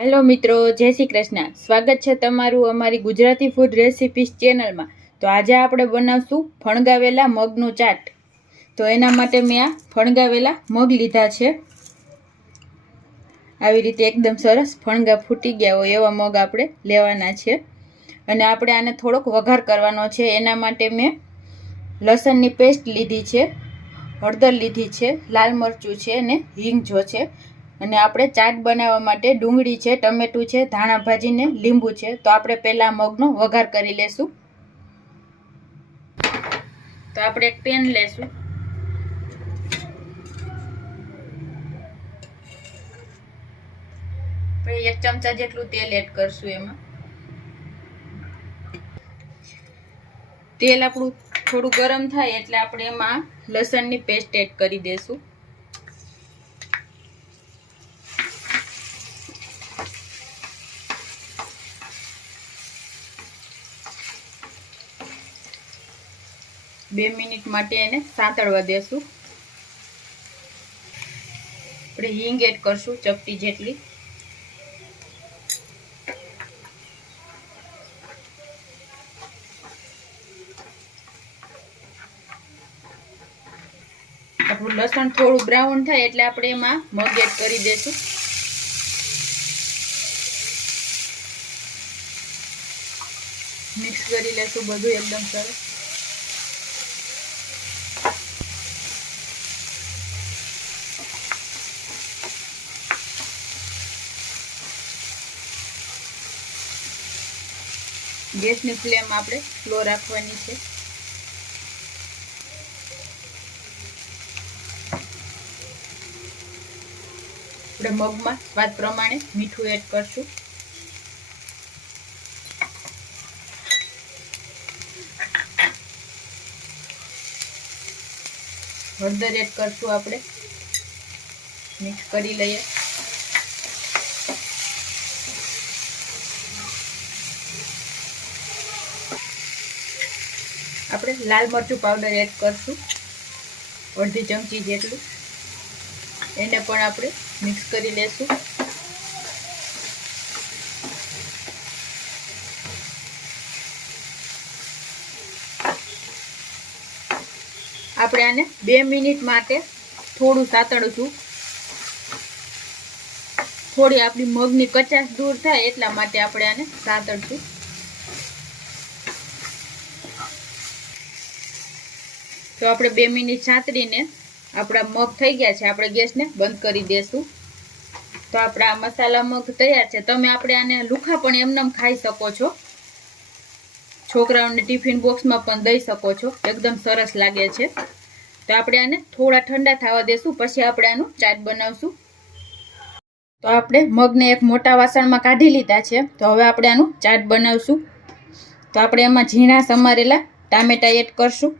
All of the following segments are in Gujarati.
હેલો મિત્રો, જય શ્રી કૃષ્ણ. સ્વાગત છે તમારું અમારી ગુજરાતી ફૂડ રેસિપીસ ચેનલમાં. તો આજે આપણે બનાવશું ફણગાવેલા મગનું ચાટ. તો એના માટે મેં આ ફણગાવેલા મગ લીધા છે. આવી રીતે એકદમ સરસ ફણગા ફૂટી ગયા હોય એવા મગ આપણે લેવાના છે. અને આપણે આને થોડોક વઘાર કરવાનો છે. એના માટે મેં લસણની પેસ્ટ લીધી છે, હળદર લીધી છે, લાલ મરચું છે અને હિંગ જો છે. અને આપણે ચાટ બનાવવા માટે ડુંગળી છે, ટમેટું છે, ધાણા ભાજી ને લીંબુ છે. તો આપણે પહેલા મગનો વઘાર કરી લેશું. તો આપણે એક પેન લેશું. પછી 1 ચમચા જેટલું તેલ એડ કરશું. એમાં તેલ આપણું થોડું ગરમ થાય એટલે આપણે એમાં લસણની પેસ્ટ એડ કરી દેશું. બે મિનિટ માટે એને સાંતળવા દેશું. આપણે હિંગ એડ કરશું ચપટી જેટલી. આપણું લસણ થોડું બ્રાઉન થાય એટલે આપણે એમાં મગ એડ કરી દેશું. મિક્સ કરી લેશું બધું એકદમ સરસ. ગેસની ફ્લેમ આપણે સ્લો રાખવાની છે. આપણે મગમાં સ્વાદ પ્રમાણે મીઠું એડ કરશું. હળદર એડ કરશું. આપણે મિક્સ કરી લઈએ. આપણે લાલ મરચું પાવડર એડ કરશું, અડધી ચમચી જેટલું. એને પણ આપણે મિક્સ કરી લેશું. આપણે આને 2 મિનિટ માટે થોડું સાતળશું. થોડી આપણી મગની કચાશ દૂર થાય એટલા માટે આપણે આને સાતળશું. તો આપણે 2 મિનિટ સાતળીને આપણા મગ થઈ ગયા છે. આપણે ગેસને બંધ કરી દેશું. તો આપણા મસાલા મગ તૈયાર છે. તમે આપણે આને લુખા પણ એમનેમ ખાઈ શકો છો. છોકરાઓને ટિફિન બોક્સમાં પણ દઈ શકો છો. એકદમ સરસ લાગે છે. તો આપણે આને થોડા ઠંડા થવા દેશું, પછી આપણે આનું ચાટ બનાવશું. તો આપણે મગને એક મોટા વાસણમાં કાઢી લીધા છે. તો હવે આપણે આનું ચાટ બનાવશું. તો આપણે એમાં ઝીણા સમારેલા ટામેટા એડ કરશું.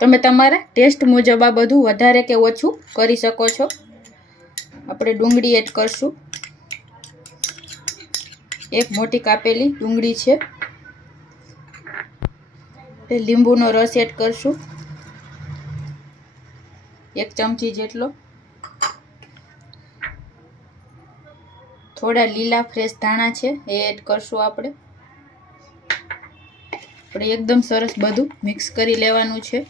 તમે તમારા ટેસ્ટ મુજબ આ બધું વધારે કે ઓછું કરી શકો છો. આપણે ડુંગળી એડ કરશું. એક મોટી કાપેલી ડુંગળી છે. લીંબુનો રસ એડ કરશું, 1 ચમચી જેટલો. થોડા લીલા ફ્રેશ ધાણા છે એ એડ કરશું. આપણે એકદમ સરસ બધું મિક્સ કરી લેવાનું છે.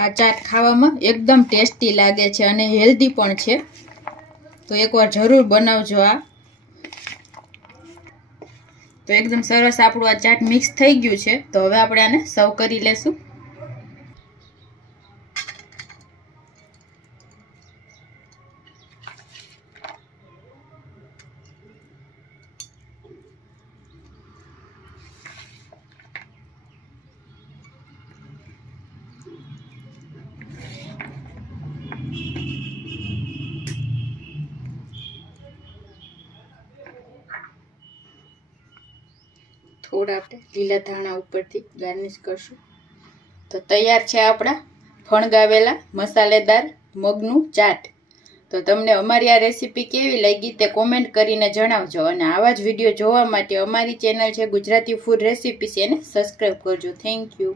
આ ચાટ ખાવામાં એકદમ ટેસ્ટી લાગે છે અને હેલ્ધી પણ છે. તો એકવાર જરૂર બનાવજો આ. તો એકદમ સરસ આપણું આ ચાટ મિક્સ થઈ ગયું છે. તો હવે આપણે આને સર્વ કરી લેશું. થોડા આપણે લીલા ધાણા ઉપરથી ગાર્નિશ કરશું. તો તૈયાર છે આપણા ફણગાવેલા મસાલેદાર મગનું ચાટ. તો તમને અમારી આ રેસીપી કેવી લાગી તે કોમેન્ટ કરીને જણાવજો. અને આવા જ વિડીયો જોવા માટે અમારી ચેનલ છે ગુજરાતી ફૂડ રેસીપીસ, એને સબસ્ક્રાઈબ કરજો. Thank you.